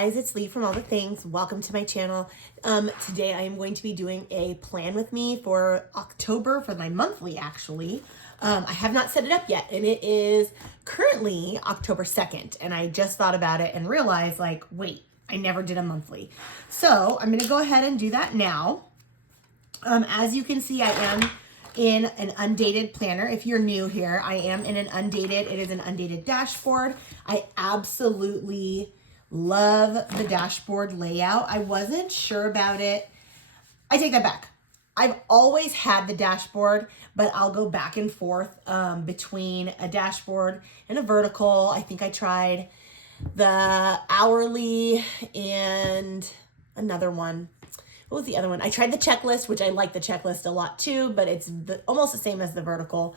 guys, it's Lee from All the Things. Welcome to my channel. Today I am going to be doing a plan with me for October, for my monthly actually. I have not set it up yet, and it is currently October 2nd, and I just thought about it and realized, like, wait, I never did a monthly. So I'm going to go ahead and do that now. As you can see, I am in an undated planner. If you're new here, I am in an undated, it is an undated dashboard. I absolutely love the dashboard layout. I wasn't sure about it. I take that back. I've always had the dashboard, but I'll go back and forth between a dashboard and a vertical. I think I tried the hourly and another one. What was the other one? I tried the checklist, which I like the checklist a lot too, but it's almost the same as the vertical.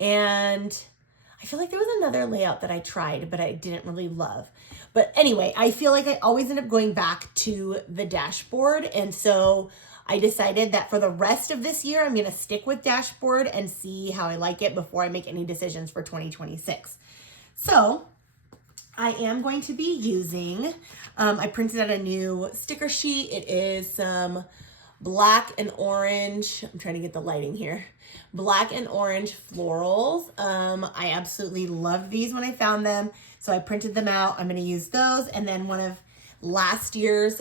And I feel like there was another layout that I tried, but I didn't really love. But anyway, I feel like I always end up going back to the dashboard. And so I decided that for the rest of this year, I'm going to stick with dashboard and see how I like it before I make any decisions for 2026. So I am going to be using, I printed out a new sticker sheet. It is some black and orange, I'm trying to get the lighting here, black and orange florals. I absolutely loved these when I found them, so I printed them out. I'm going to use those, and then one of last year's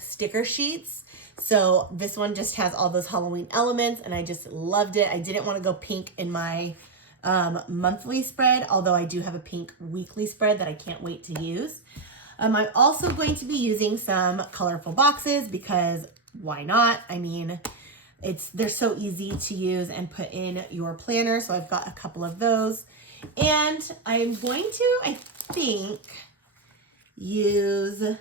sticker sheets. So this one just has all those Halloween elements, and I just loved it. I didn't want to go pink in my monthly spread, although I do have a pink weekly spread that I can't wait to use. I'm also going to be using some colorful boxes because why not? I mean, they're so easy to use and put in your planner. So I've got a couple of those, and I'm going to, I think, use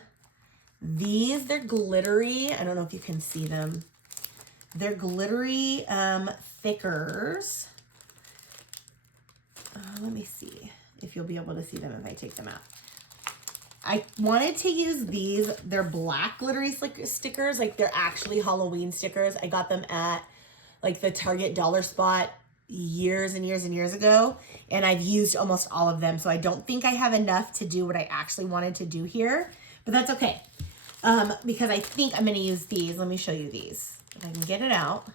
these. They're glittery. I don't know if you can see them. They're glittery thickers. Let me see if you'll be able to see them if I take them out. I wanted to use these. They're black glittery stickers. Like, they're actually Halloween stickers. I got them at like the Target dollar spot years and years and years ago, and I've used almost all of them. So I don't think I have enough to do what I actually wanted to do here, but that's okay. Because I think I'm going to use these. Let me show you these. If I can get it out.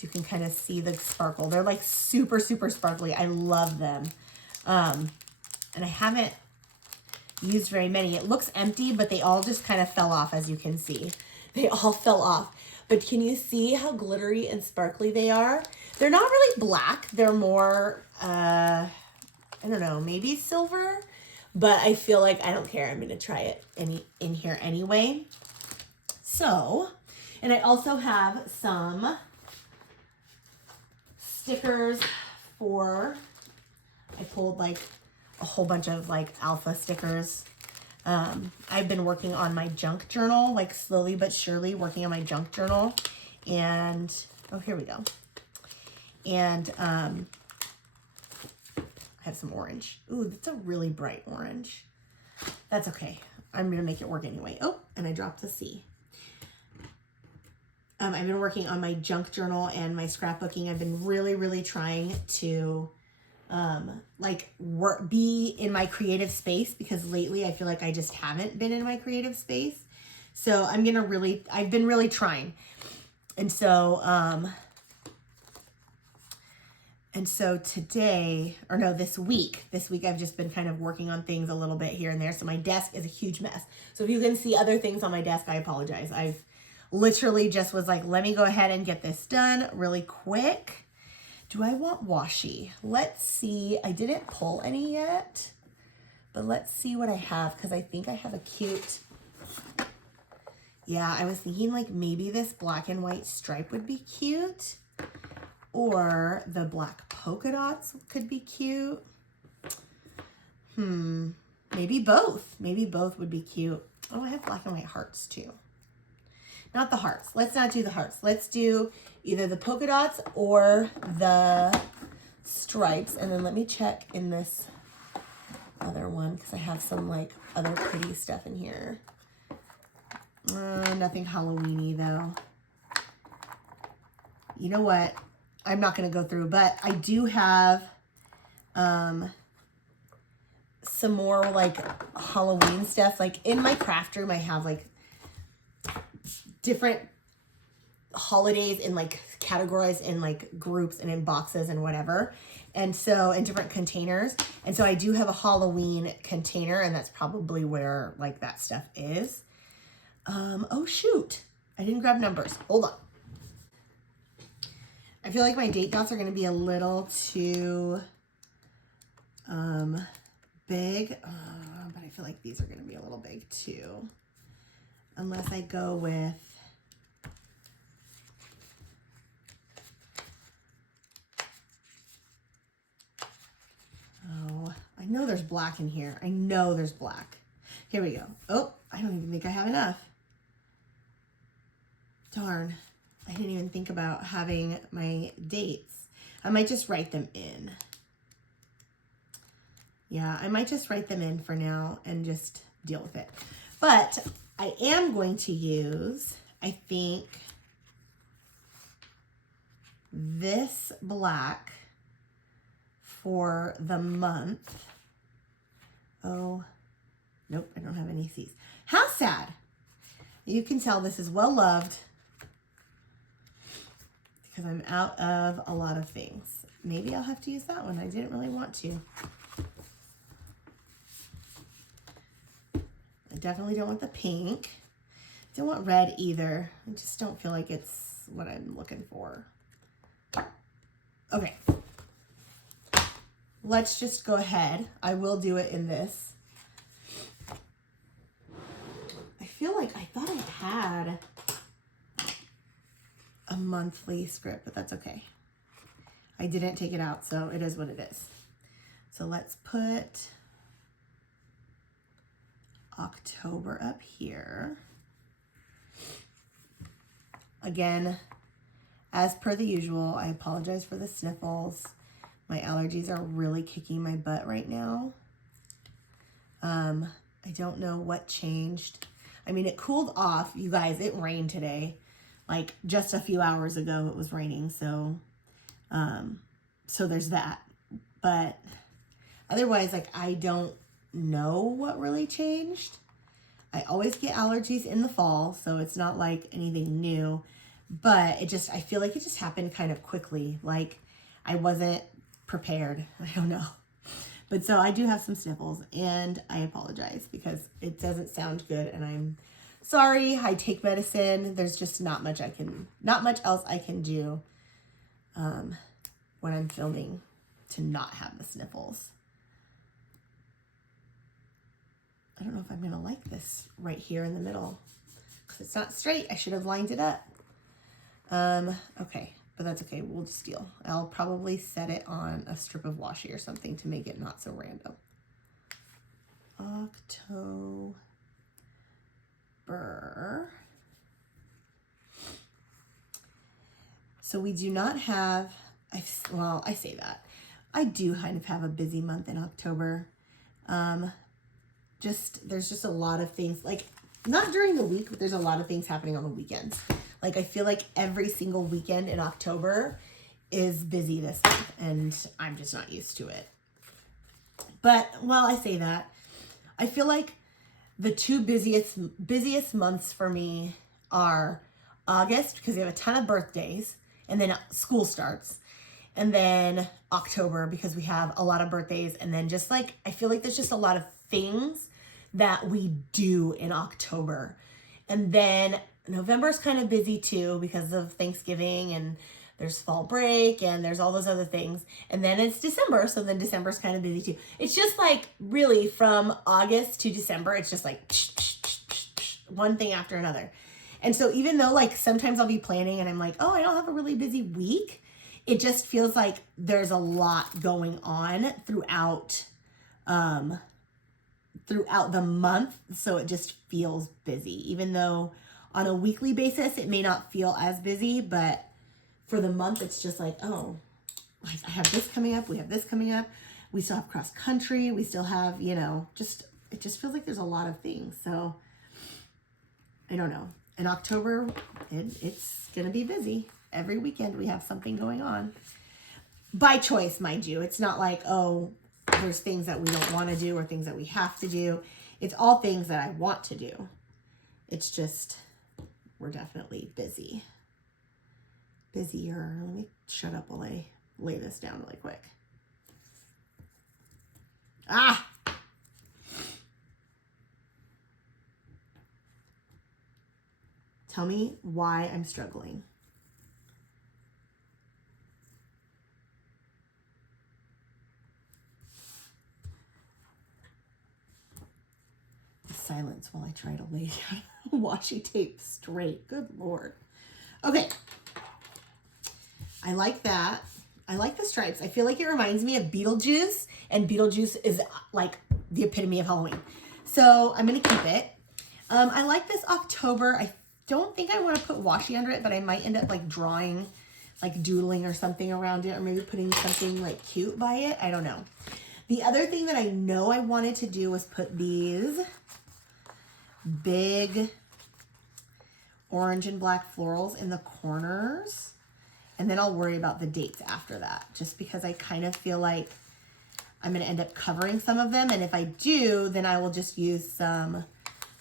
You can kind of see the sparkle. They're like super, super sparkly. I love them. And I haven't used very many. It looks empty, but they all just kind of fell off, as you can see. They all fell off. But can you see how glittery and sparkly they are? They're not really black. They're more, I don't know, maybe silver. But I feel like I don't care. I'm going to try it in here anyway. So, and I also have some stickers I pulled like a whole bunch of like alpha stickers. I've been working on my junk journal, like slowly but surely working on my junk journal. And, oh, here we go. And I have some orange. Ooh, that's a really bright orange. That's okay. I'm going to make it work anyway. Oh, and I dropped the C. I've been working on my junk journal and my scrapbooking. I've been really, really trying to be in my creative space, because lately I feel like I just haven't been in my creative space. So I've been really trying. And so this week I've just been kind of working on things a little bit here and there. So my desk is a huge mess. So if you can see other things on my desk, I apologize. I've literally just was like, let me go ahead and get this done really quick. Do I want washi? Let's see. I didn't pull any yet, but let's see what I have, because I think I have a cute, yeah, I was thinking like maybe this black and white stripe would be cute, or the black polka dots could be cute. Maybe both. Maybe both would be cute. Oh, I have black and white hearts too. Not the hearts. Let's not do the hearts. Let's do either the polka dots or the stripes. And then let me check in this other one, because I have some like other pretty stuff in here. Nothing Halloween-y though. You know what? I'm not going to go through, but I do have some more like Halloween stuff. Like in my craft room, I have like different holidays in like categorized in like groups and in boxes and whatever. And so in different containers. And so I do have a Halloween container, and that's probably where like that stuff is. Oh shoot. I didn't grab numbers. Hold on. I feel like my date dots are going to be a little too big, but I feel like these are going to be a little big too. Unless I go with I know there's black in here. I know there's black. Here we go. Oh, I don't even think I have enough. Darn. I didn't even think about having my dates. I might just write them in. Yeah, I might just write them in for now and just deal with it. But I am going to use, I think, this black for the month. Oh, nope, I don't have any C's. How sad. You can tell this is well loved because I'm out of a lot of things. Maybe I'll have to use that one. I didn't really want to. I definitely don't want the pink. Don't want red either. I just don't feel like it's what I'm looking for. Okay. Let's just go ahead. I will do it in this. I feel like I thought I had a monthly script, but that's okay. I didn't take it out, so it is what it is. So let's put October up here. Again, as per the usual, I apologize for the sniffles. My allergies are really kicking my butt right now. I don't know what changed. I mean, it cooled off. You guys, it rained today. Like just a few hours ago, it was raining. So there's that. But otherwise, like, I don't know what really changed. I always get allergies in the fall, so it's not like anything new. But I feel like it just happened kind of quickly. Like I wasn't prepared. I don't know. But so I do have some sniffles, and I apologize because it doesn't sound good, and I'm sorry. I take medicine. There's just not much else I can do when I'm filming to not have the sniffles. I don't know if I'm going to like this right here in the middle because it's not straight. I should have lined it up. Okay. But that's okay. We'll just deal. I'll probably set it on a strip of washi or something to make it not so random. October. So we do not have, I say that. I do kind of have a busy month in October. There's just a lot of things, like not during the week, but there's a lot of things happening on the weekends. Like, I feel like every single weekend in October is busy this month, and I'm just not used to it. But while I say that, I feel like the two busiest months for me are August, because we have a ton of birthdays, and then school starts. And then October, because we have a lot of birthdays, and then just like, I feel like there's just a lot of things that we do in October. And then November is kind of busy too because of Thanksgiving, and there's fall break, and there's all those other things. And then it's December, so then December's kind of busy too. It's just like really from August to December, it's just like one thing after another. And so even though like sometimes I'll be planning and I'm like, oh, I don't have a really busy week, it just feels like there's a lot going on throughout the month. So it just feels busy, even though on a weekly basis, it may not feel as busy, but for the month, it's just like, oh, like I have this coming up. We have this coming up. We still have cross country. We still have, it just feels like there's a lot of things. So I don't know. In October, it's going to be busy. Every weekend we have something going on. By choice, mind you. It's not like, oh, there's things that we don't want to do or things that we have to do. It's all things that I want to do. It's just, we're definitely busy. Busier. Let me shut up while I lay this down really quick. Ah! Tell me why I'm struggling. Silence while I try to lay down washi tape straight. Good Lord. Okay. I like that. I like the stripes. I feel like it reminds me of Beetlejuice, and Beetlejuice is like the epitome of Halloween. So I'm going to keep it. I like this October. I don't think I want to put washi under it, but I might end up like drawing, like doodling or something around it, or maybe putting something like cute by it. I don't know. The other thing that I know I wanted to do was put these big orange and black florals in the corners. And then I'll worry about the dates after that, just because I kind of feel like I'm going to end up covering some of them. And if I do, then I will just use some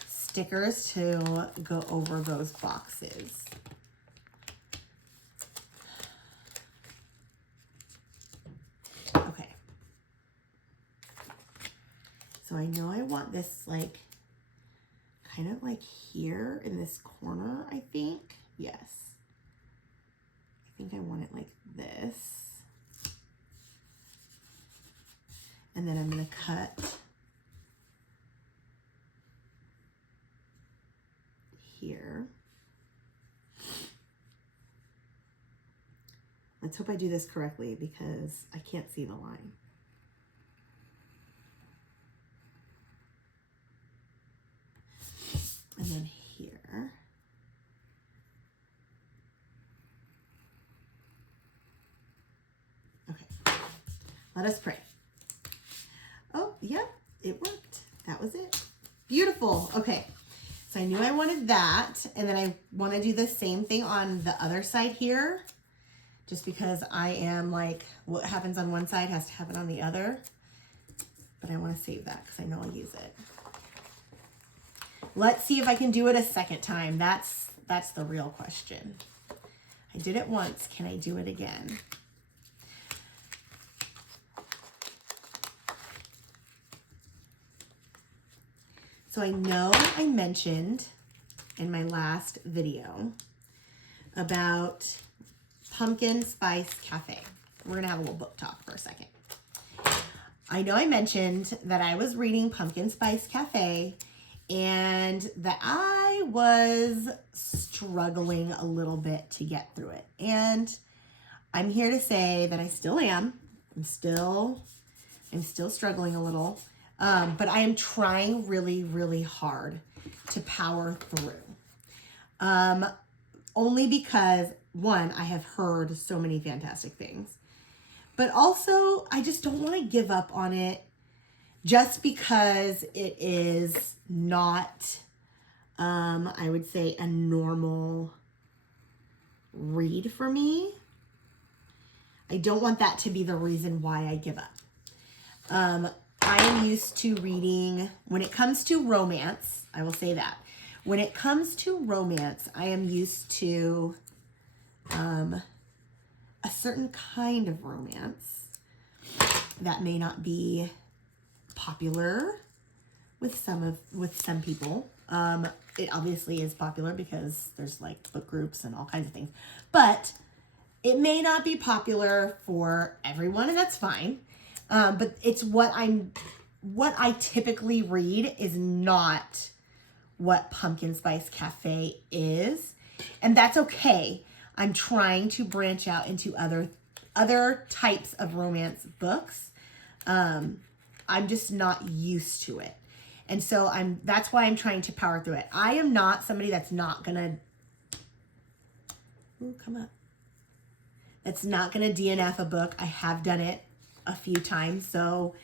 stickers to go over those boxes. Okay. So I know I want this like kind of like here in this corner, I think. Yes. I think I want it like this. And then I'm going to cut here. Let's hope I do this correctly because I can't see the line. And then here. Okay. Let us pray. Oh, yep, it worked. That was it. Beautiful. Okay. So I knew I wanted that. And then I want to do the same thing on the other side here. Just because I am like, what happens on one side has to happen on the other. But I want to save that because I know I'll use it. Let's see if I can do it a second time. That's the real question. I did it once. Can I do it again? So I know I mentioned in my last video about Pumpkin Spice Cafe. We're going to have a little book talk for a second. I know I mentioned that I was reading Pumpkin Spice Cafe and that I was struggling a little bit to get through it. And I'm here to say that I still am. I'm still struggling a little. But I am trying really, really hard to power through. Only because, one, I have heard so many fantastic things. But also, I just don't want to give up on it just because it is not, I would say, a normal read for me. I don't want that to be the reason why I give up. I am used to reading, when it comes to romance, I will say that. When it comes to romance, I am used to a certain kind of romance that may not be popular with some people. It obviously is popular because there's like book groups and all kinds of things. But it may not be popular for everyone, and that's fine. But it's what I typically read is not what Pumpkin Spice Cafe is. And that's okay. I'm trying to branch out into other types of romance books. I'm just not used to it. And so that's why I'm trying to power through it. I am not somebody that's not gonna that's not gonna DNF a book. I have done it a few times, so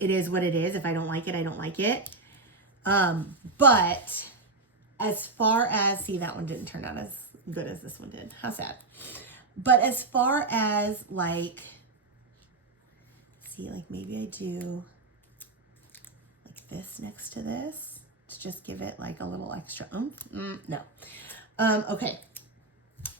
it is what it is. If I don't like it, I don't like it. But as far as, see, that one didn't turn out as good as this one did. How sad. But as far as like see, like maybe I do like this next to this to just give it like a little extra oomph. No. Okay.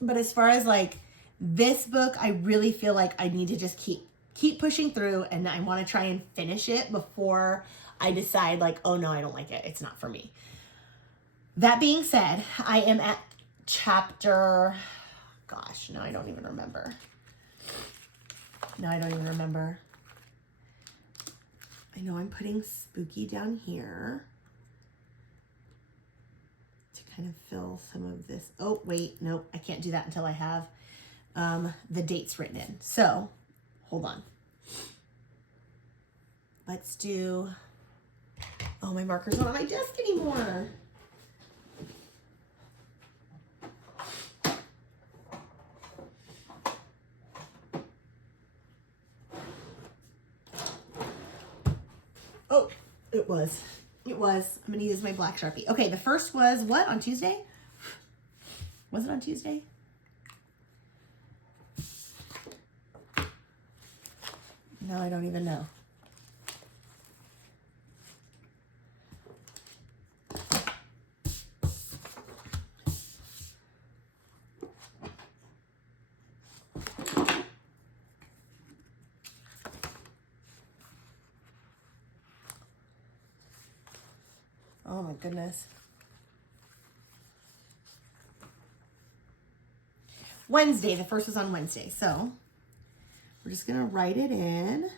But as far as like this book, I really feel like I need to just keep pushing through, and I want to try and finish it before I decide like, oh no, I don't like it. It's not for me. That being said, I am at chapter, gosh, no, I don't even remember. No, I don't even remember. I know I'm putting spooky down here to kind of fill some of this. Oh, wait, nope, I can't do that until I have the dates written in. So, hold on. Let's do, oh, my marker's not on my desk anymore. Oh, it was. I'm going to use my black Sharpie. Okay, the first was what, on Tuesday? Was it on Tuesday? No, I don't even know. Oh my goodness. Wednesday, the first was on Wednesday. So we're just going to write it in.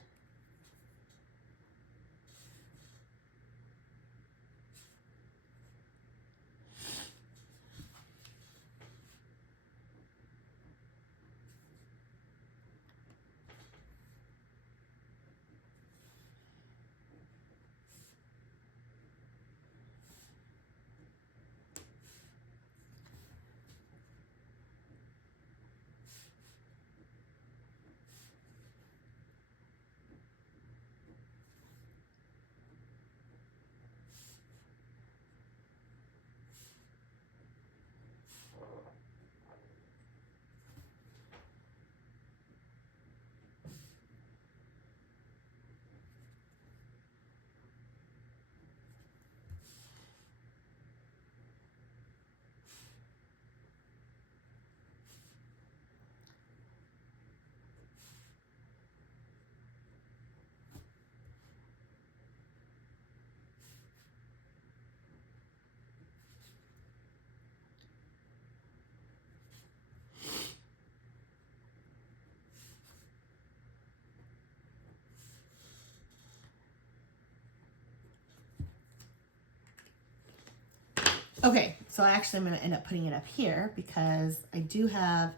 Okay, so actually I'm going to end up putting it up here because I do have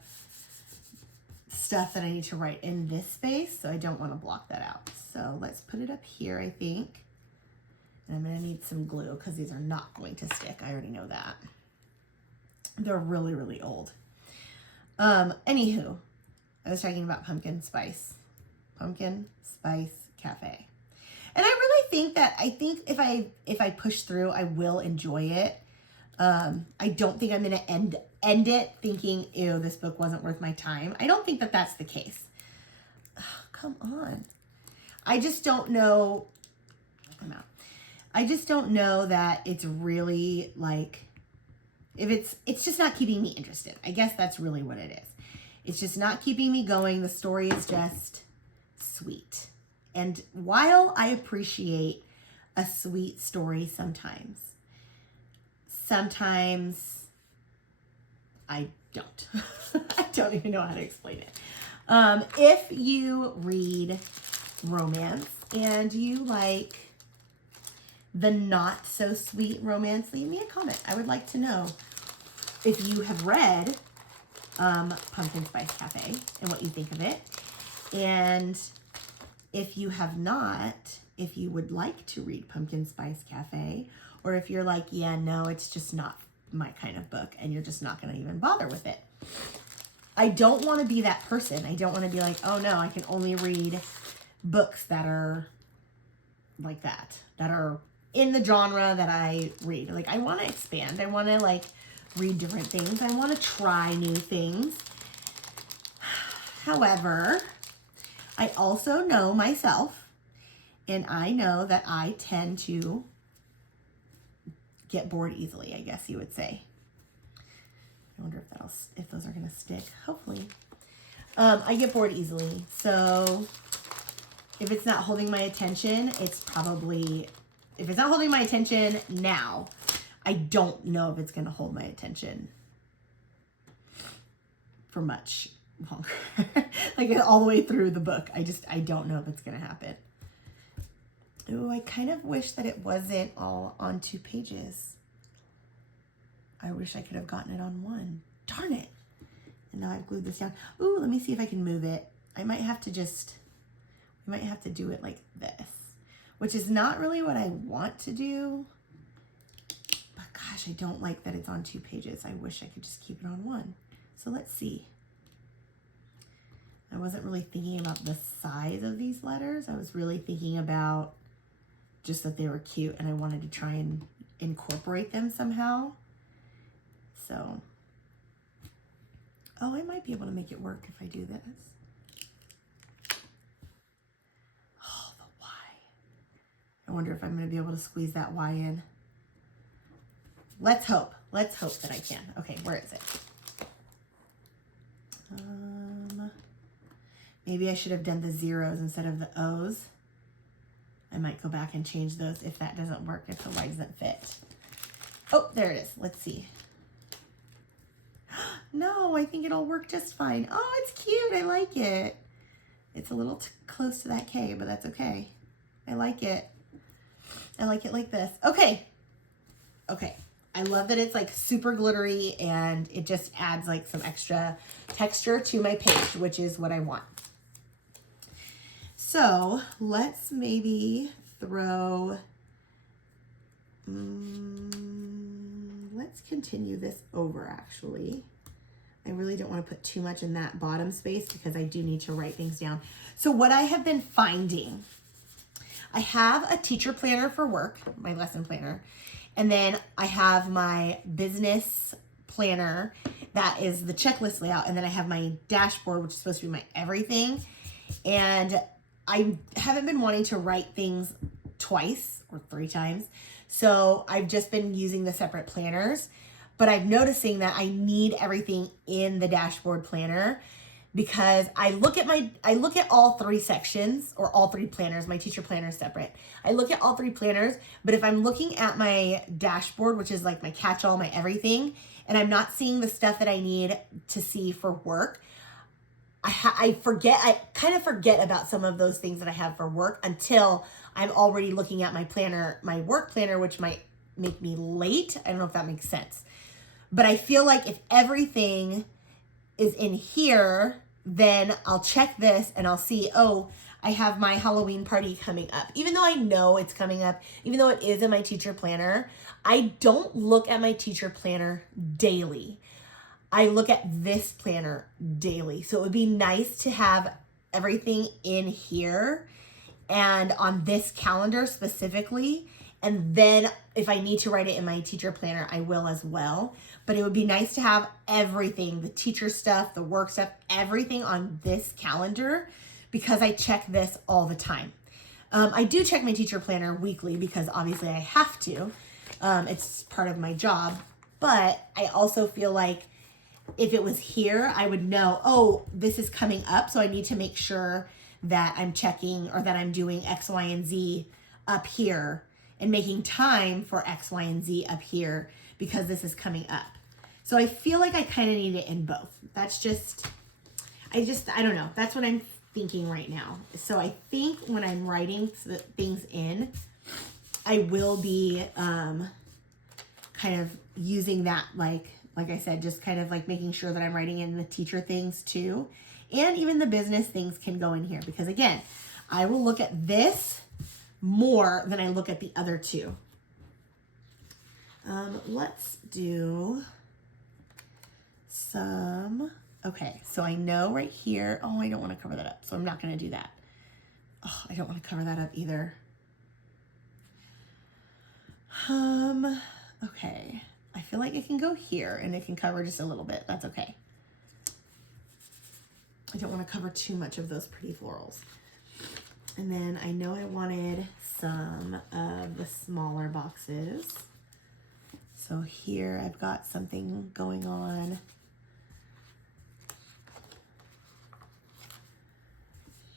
stuff that I need to write in this space, so I don't want to block that out. So let's put it up here, I think. And I'm going to need some glue because these are not going to stick. I already know that. They're really, really old. Anywho, I was talking about Pumpkin Spice Cafe. And I really think that, if I push through, I will enjoy it. I don't think I'm going to end it thinking, ew, this book wasn't worth my time. I don't think that that's the case. Oh, come on. I just don't know. I'm out. I just don't know that it's really like, if it's just not keeping me interested. I guess that's really what it is. It's just not keeping me going. The story is just sweet. And while I appreciate a sweet story sometimes I don't. I don't even know how to explain it. If you read romance and you like the not so sweet romance, leave me a comment. I would like to know if you have read Pumpkin Spice Cafe and what you think of it. And if you have not, if you would like to read Pumpkin Spice Cafe, or if you're like, yeah, no, it's just not my kind of book, and you're just not going to even bother with it. I don't want to be that person. I don't want to be like, oh no, I can only read books that are like that are in the genre that I read. Like, I want to expand. I want to like read different things. I want to try new things. However, I also know myself, and I know that I tend to get bored easily, I guess you would say. I wonder if those are gonna stick. Hopefully. I get bored easily, so if it's not holding my attention, if it's not holding my attention now, I don't know if it's gonna hold my attention for much longer. Like all the way through the book. I don't know if it's gonna happen. Ooh, I kind of wish that it wasn't all on 2 pages. I wish I could have gotten it on 1. Darn it. And now I've glued this down. Ooh, let me see if I can move it. I might have to do it like this, which is not really what I want to do. But gosh, I don't like that it's on 2 pages. I wish I could just keep it on 1. So let's see. I wasn't really thinking about the size of these letters. I was really thinking about just that they were cute and I wanted to try and incorporate them somehow. So, oh, I might be able to make it work if I do this. Oh, the Y. I wonder if I'm going to be able to squeeze that Y in. Let's hope. Let's hope that I can. Okay, where is it? Maybe I should have done the zeros instead of the O's. I might go back and change those if that doesn't work, if the Y doesn't fit. Oh, there it is. Let's see. No, I think it'll work just fine. Oh, it's cute. I like it. It's a little close to that K, but that's okay. I like it. I like it like this. Okay. Okay. I love that it's like super glittery and it just adds like some extra texture to my page, which is what I want. So let's maybe throw, let's continue this over actually. I really don't want to put too much in that bottom space because I do need to write things down. So what I have been finding, I have a teacher planner for work, my lesson planner, and then I have my business planner that is the checklist layout, and then I have my dashboard, which is supposed to be my everything. And I haven't been wanting to write things twice or 3 times. So I've just been using the separate planners, but I'm noticing that I need everything in the dashboard planner because I look at all 3 sections or all 3 planners. My teacher planner is separate. I look at all 3 planners, but if I'm looking at my dashboard, which is like my catch-all, my everything, and I'm not seeing the stuff that I need to see for work, I kind of forget about some of those things that I have for work until I'm already looking at my planner, my work planner, which might make me late. I don't know if that makes sense. But I feel like if everything is in here, then I'll check this and I'll see, oh, I have my Halloween party coming up. Even though I know it's coming up, even though it is in my teacher planner, I don't look at my teacher planner daily. I look at this planner daily. So it would be nice to have everything in here and on this calendar specifically. And then if I need to write it in my teacher planner, I will as well. But it would be nice to have everything, the teacher stuff, the work stuff, everything on this calendar because I check this all the time. I do check my teacher planner weekly because obviously I have to. It's part of my job. But I also feel like if it was here, I would know, oh, this is coming up, so I need to make sure that I'm checking or that I'm doing X, Y, and Z up here and making time for X, Y, and Z up here because this is coming up. So I feel like I kind of need it in both. That's just, I don't know. That's what I'm thinking right now. So I think when I'm writing things in, I will be kind of using that like I said, just kind of like making sure that I'm writing in the teacher things too. And even the business things can go in here because again, I will look at this more than I look at the other 2. Let's do some, okay, so I know right here, oh, I don't want to cover that up, so I'm not going to do that. Oh, I don't want to cover that up either. Okay. I feel like it can go here and it can cover just a little bit. That's okay. I don't want to cover too much of those pretty florals. And then I know I wanted some of the smaller boxes. So here I've got something going on.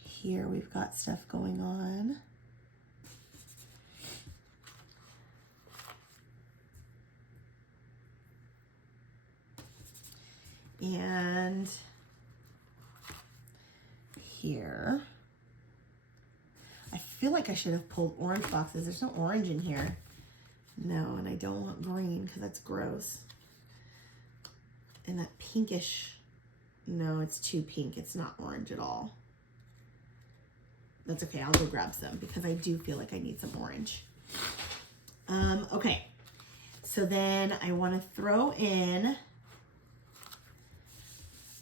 Here we've got stuff going on. And here, I feel like I should have pulled orange boxes. There's no orange in here. No, and I don't want green because that's gross. And that pinkish, no, it's too pink. It's not orange at all. That's okay, I'll go grab some because I do feel like I need some orange. Okay, so then I want to throw in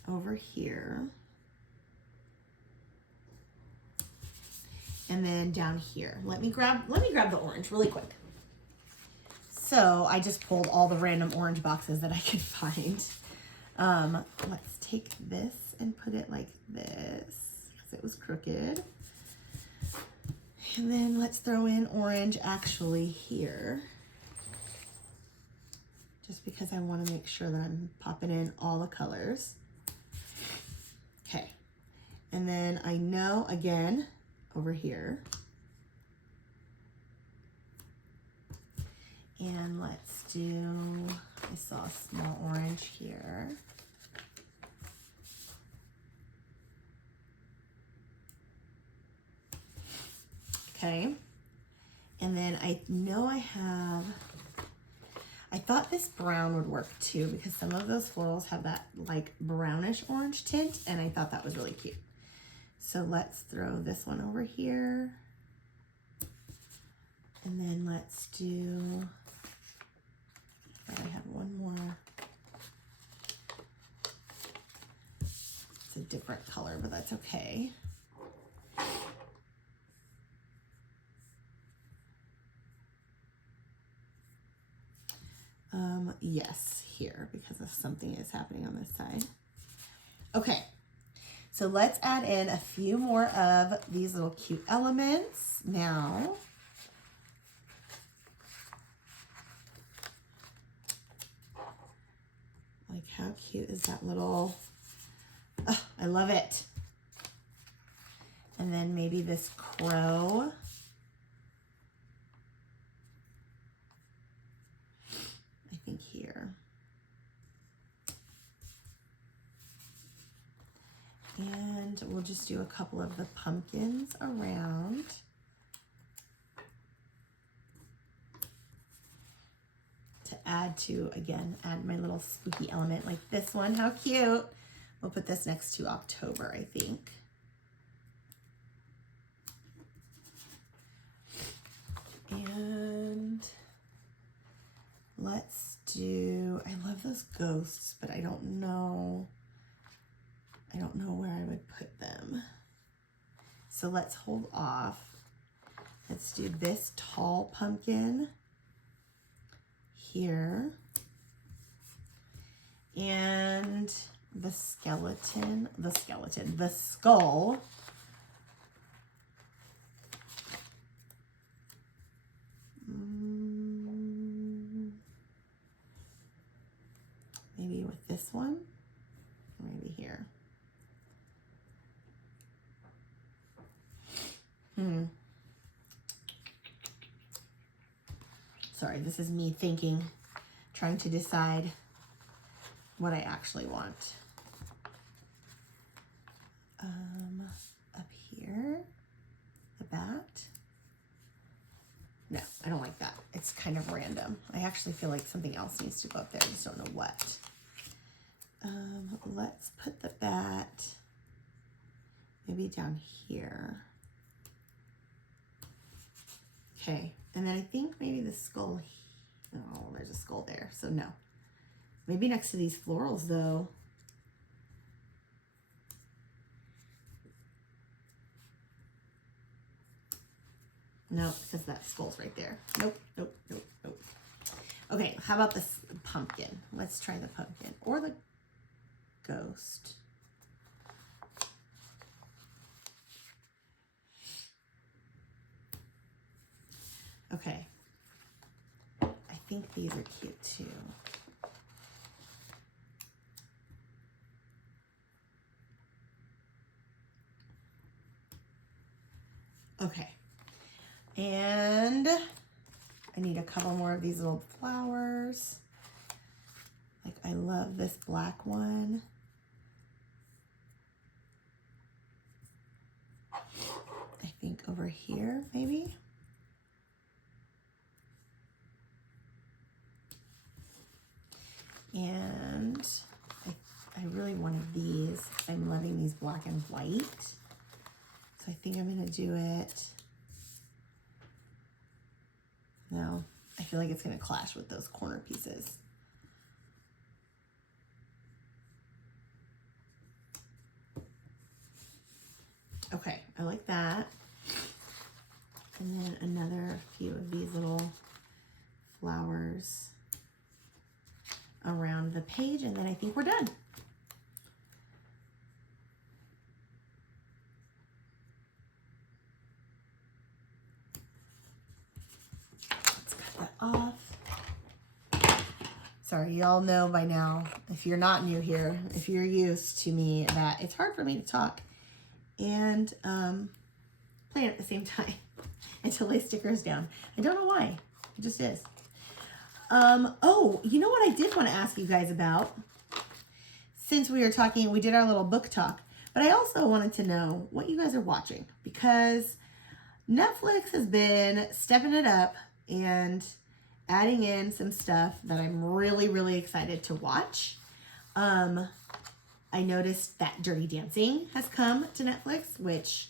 over here. And then down here. Let me grab the orange really quick. So I just pulled all the random orange boxes that I could find. Let's take this and put it like this because it was crooked. And then let's throw in orange actually here. Just because I want to make sure that I'm popping in all the colors. Okay. And then I know again over here. And let's do, I saw a small orange here. Okay. And then I know I thought this brown would work too because some of those florals have that like brownish orange tint and I thought that was really cute. So let's throw this one over here. And then let's do, I have one more. It's a different color, but that's okay. Yes, here, because of something is happening on this side. Okay, so let's add in a few more of these little cute elements now. Like how cute is that little, oh, I love it. And then maybe this crow. I think here. And we'll just do a couple of the pumpkins around. To add to, again, add my little spooky element like this one. How cute. We'll put this next to October, I think. And let's do, I love those ghosts, but I don't know where I would put them. So let's hold off. Let's do this tall pumpkin here. And the skull. Maybe with this one, or maybe here. Sorry, this is me thinking, trying to decide what I actually want. Up here, the bat. No, I don't like that. It's kind of random. I actually feel like something else needs to go up there. I just don't know what. Let's put the bat maybe down here. Okay, and then I think maybe the skull. Oh, there's a skull there, so no. Maybe next to these florals though. No, because that skull's right there. Nope, nope, nope, nope. Okay, how about this pumpkin? Let's try the pumpkin or the ghost. Okay. I think these are cute too. Okay. And I need a couple more of these little flowers. Like, I love this black one. I think over here, maybe. And I really wanted these. I'm loving these black and white. So I think I'm gonna do it. No, I feel like it's gonna clash with those corner pieces. Okay, I like that. And then another few of these little flowers around the page, and then I think we're done. Let's cut that off. Sorry, y'all know by now, if you're not new here, if you're used to me, that it's hard for me to talk and play at the same time until lay stickers down. I don't know why. It just is. Oh, you know what I did want to ask you guys about? Since we were talking, we did our little book talk, but I also wanted to know what you guys are watching, because Netflix has been stepping it up and adding in some stuff that I'm really, really excited to watch. I noticed that Dirty Dancing has come to Netflix, which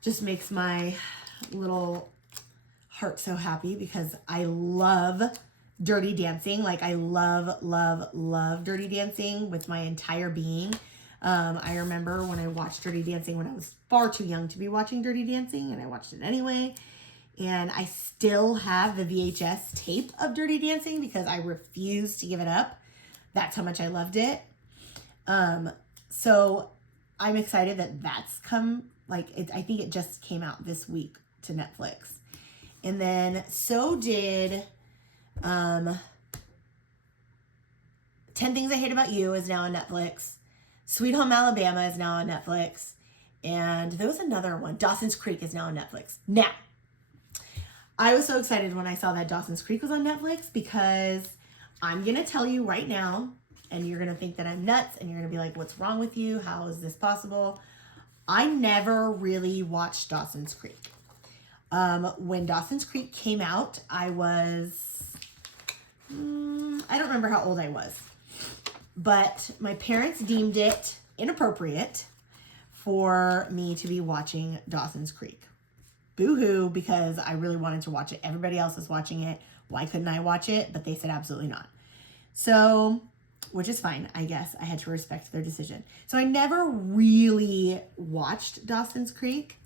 just makes my little heart so happy, because I love Dirty Dancing. Like, I love, love, love Dirty Dancing with my entire being. I remember when I watched Dirty Dancing when I was far too young to be watching Dirty Dancing, and I watched it anyway. And I still have the VHS tape of Dirty Dancing because I refuse to give it up. That's how much I loved it. So I'm excited that that's come, like, I think it just came out this week to Netflix. And then so did 10 Things I Hate About You is now on Netflix. Sweet Home Alabama is now on Netflix. And there was another one. Dawson's Creek is now on Netflix. Now, I was so excited when I saw that Dawson's Creek was on Netflix, because I'm going to tell you right now, and you're going to think that I'm nuts, and you're going to be like, what's wrong with you? How is this possible? I never really watched Dawson's Creek. When Dawson's Creek came out, I was, I don't remember how old I was, but my parents deemed it inappropriate for me to be watching Dawson's Creek. Boo-hoo, because I really wanted to watch it. Everybody else was watching it. Why couldn't I watch it? But they said absolutely not. So, which is fine, I guess. I had to respect their decision. So I never really watched Dawson's Creek.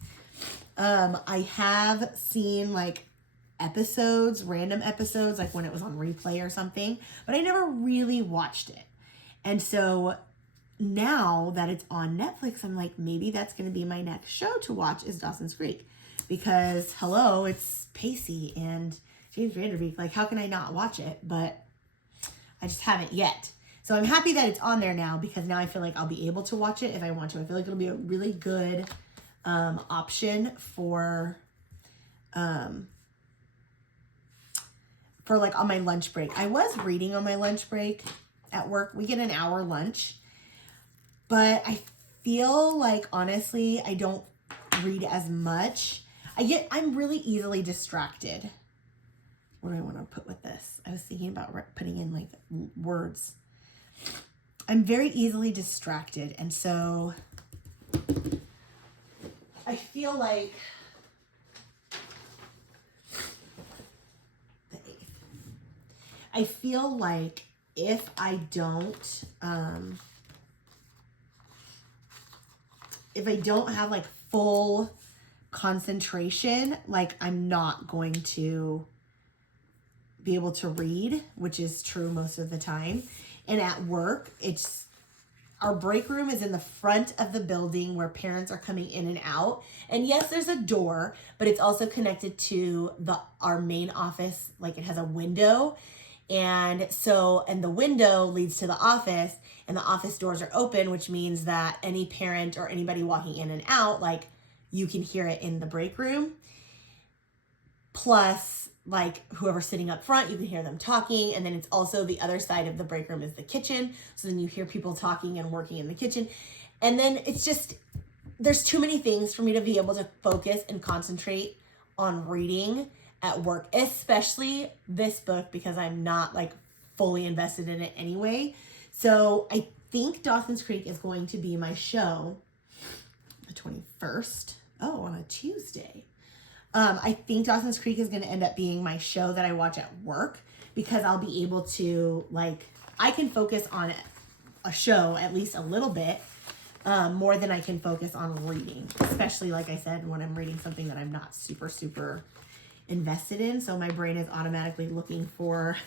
I have seen like episodes, random episodes, like when it was on replay or something, but I never really watched it. And so now that it's on Netflix, I'm like, maybe that's going to be my next show to watch, is Dawson's Creek. Because, hello, it's Pacey and James Vanderbeek. Like, how can I not watch it? But I just haven't yet. So I'm happy that it's on there now, because now I feel like I'll be able to watch it if I want to. I feel like it'll be a really good option for like on my lunch break. I was reading on my lunch break at work. We get an hour lunch, but I feel like, honestly, I don't read as much. I'm really easily distracted. What do I want to put with this? I was thinking about putting in like words. I'm very easily distracted, and so I feel like the 8th. I feel like if I don't have like full concentration, like, I'm not going to be able to read, which is true most of the time. And at work, it's our break room is in the front of the building where parents are coming in and out. And yes, there's a door, but it's also connected to our main office. Like it has a window. And the window leads to the office, and the office doors are open, which means that any parent or anybody walking in and out, like you can hear it in the break room. Plus, like whoever's sitting up front, you can hear them talking. And then it's also the other side of the break room is the kitchen. So then you hear people talking and working in the kitchen. And then it's just, there's too many things for me to be able to focus and concentrate on reading at work, especially this book, because I'm not like fully invested in it anyway. So I think Dawson's Creek is going to be my show the 21st. Oh, on a Tuesday. I think Dawson's Creek is going to end up being my show that I watch at work, because I'll be able to, like, I can focus on a show at least a little bit more than I can focus on reading, especially, like I said, when I'm reading something that I'm not super, super invested in. So my brain is automatically looking for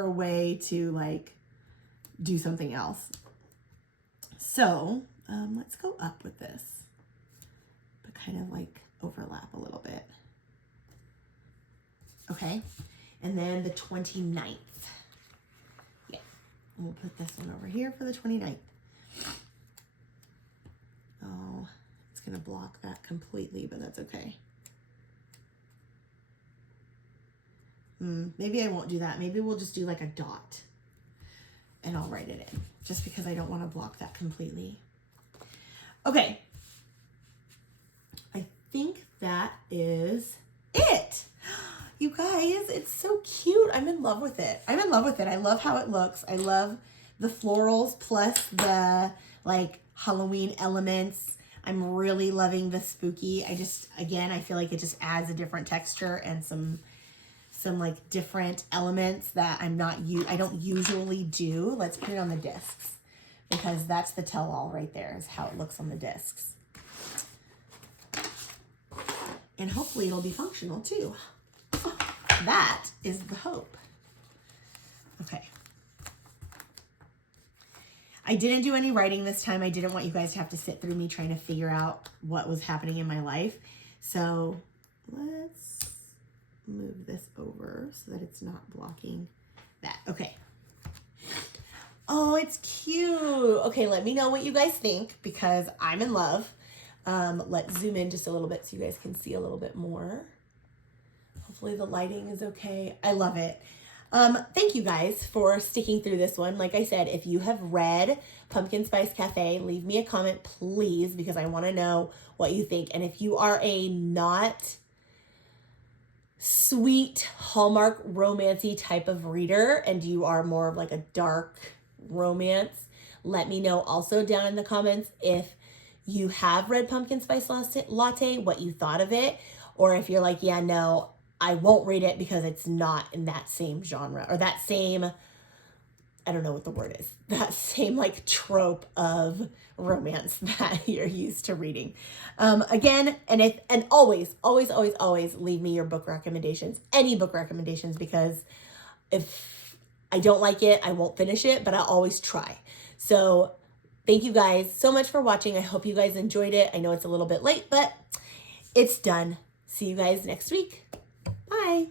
a way to, like, do something else. So let's go up with this. Kind of like overlap a little bit. Okay. And then the 29th. Yeah. And we'll put this one over here for the 29th. Oh, it's going to block that completely, but that's okay. Maybe I won't do that. Maybe we'll just do like a dot and I'll write it in, just because I don't want to block that completely. Okay. I think that is it. You guys, it's so cute. I'm in love with it. I love how it looks. I love the florals plus the like Halloween elements. I'm really loving the spooky. I feel like it just adds a different texture and some like different elements that I don't usually do. Let's put it on the discs, because that's the tell-all right there, is how it looks on the discs. And hopefully it'll be functional too. That is the hope. Okay. I didn't do any writing this time. I didn't want you guys to have to sit through me trying to figure out what was happening in my life. So let's move this over so that it's not blocking that. Okay. Oh, it's cute. Okay, let me know what you guys think, because I'm in love. Let's zoom in just a little bit so you guys can see a little bit more. Hopefully the lighting is okay. I love it. Thank you guys for sticking through this one. Like I said, if you have read Pumpkin Spice Cafe, leave me a comment, please, because I want to know what you think. And if you are a not sweet Hallmark romancy type of reader and you are more of like a dark romance, let me know also down in the comments if you have read Pumpkin Spice Latte, what you thought of it, or if you're like, yeah, no, I won't read it because it's not in that same genre, or that same, I don't know what the word is, that same like trope of romance that you're used to reading. Again, and always leave me your book recommendations, any book recommendations, because if I don't like it, I won't finish it, but I'll always try. So thank you guys so much for watching. I hope you guys enjoyed it. I know it's a little bit late, but it's done. See you guys next week. Bye.